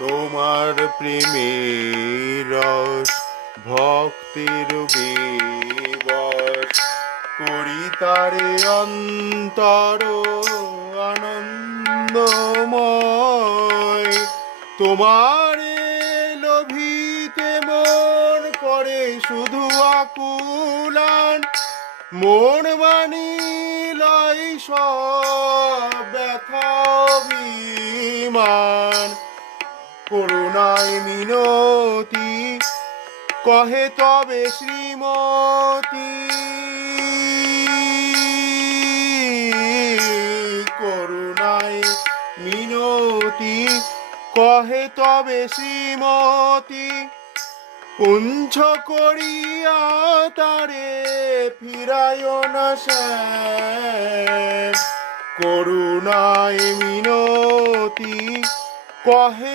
তোমার প্রেমের রস ভক্তির বিবশ করি তারে অন্তর আনন্দময়। তোমারে লোভিতে মন করে শুধু আকুলান, মন মানিলাই সব ব্যথা অভিমান। করুণায় মিনতি কহে তবে শ্রীমতী, করুণায় মিনতি কহে তবে শ্রীমতী। পুঞ্জ করিয়া তারে ফিরায় না শ্যাম, করুণায় মিনতি কহে